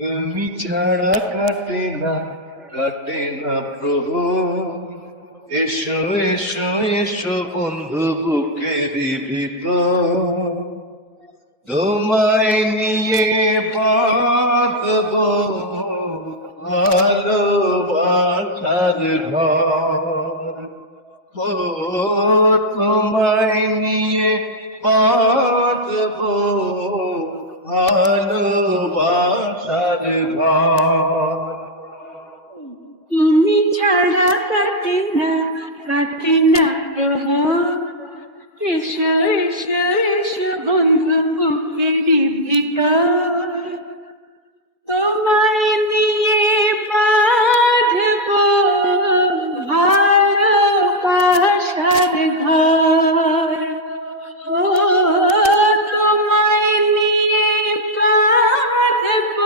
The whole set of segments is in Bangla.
তুমি ছাড়া কাটে না প্রভু। এসো এসো এসো বন্ধু বুকের ভিতর, তোমায় নিয়ে বাঁধব ভালোবাসার ঘর। ও তোমায় নিয়ে বাঁধব ভালোবাসার ঘর। তুমি ছাড়া কাটে না প্রভু। এসো এসো এসো বন্ধু বুকের ভিতর, তোমায় নিয়ে বাঁধব ভালোবাসার ঘর। ও তোমায় নিয়ে বাঁধব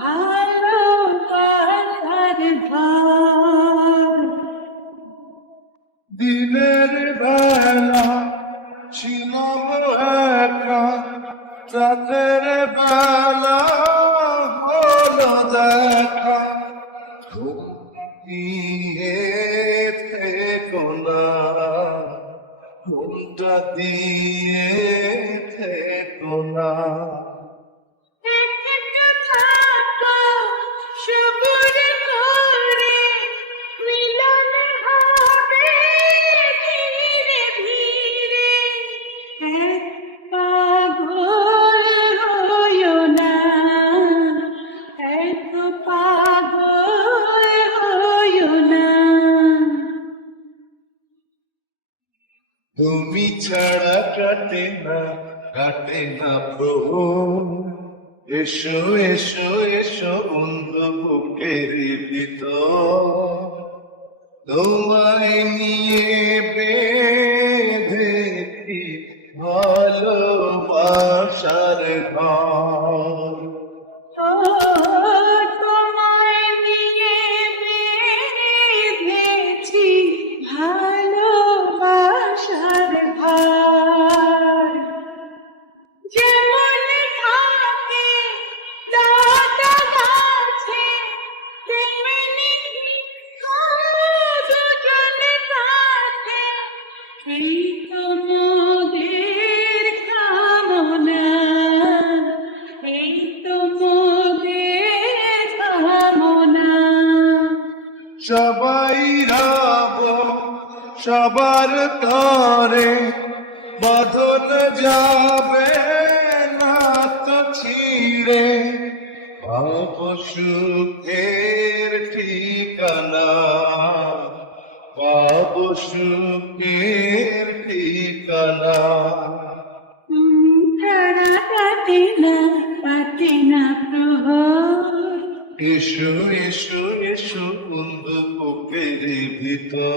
ভালোবাসার ঘর। দিনের বেলা ছিলাম একা, রাতের বেলা হলো দেখা। ঘুম দিয়ে থেকো না, ঘুমটা দিয়ে থেকো না। একটু থাকো সবুর করে, মিলন হবে ধীরে ধীরে। এক পাগল হইও না, এক পাগল হইও না। তুমি ছাড়া কাটে না প্রভু। এসো এসো এসো বন্ধু বুকের ভিতর, তোমায় নিয়ে বেঁধেছি ভালোবাসার ঘর। তোমায় নিয়ে বেঁধেছি ভালোবাসার ঘর। যেমন থাকে দাদা গাছে, তেমনি দুজনে থাকে। এই তো মোদের কামনা, এই তো মোদের কামনা। সবাই রব সবার তরে, বাঁধন যাবে না তো ছিঁড়ে। পাব সুখের ঠিকানা, পাব সুখের ঠিকানা। তুমি ছাড়া কাটে না প্রহর। এসো এসো এসো বন্ধু বুকের ভিতর,